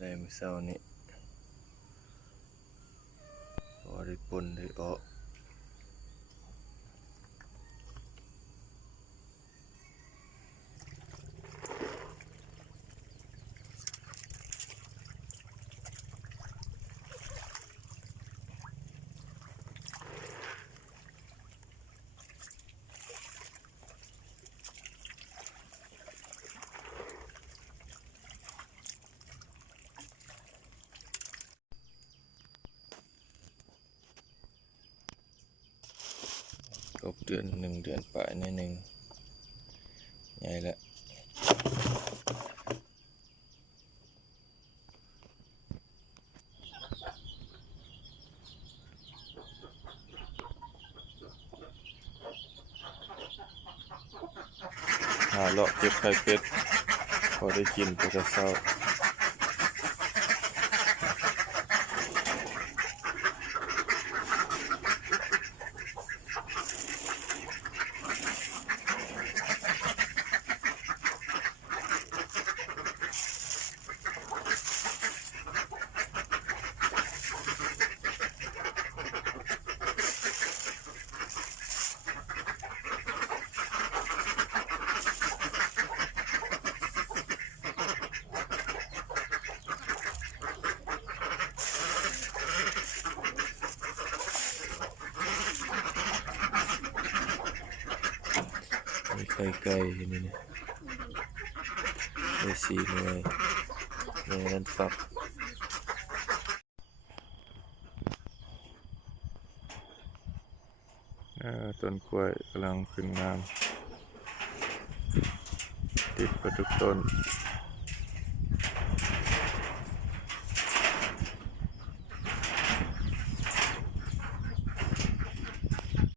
ได้มื้อเช้านี้พอได้ปนได้ออก1 เดือนปลายในหนึ่งใหญ่แล้วหาเลาะเก็บไข่เป็ดพอได้กินแต่เช้ามีไข่ไก่เห็นไหมเนี่ยได้4 หน่วยในนั้นฝักต้นกล้วยกำลังขึ้นงามติดกับทุกต้น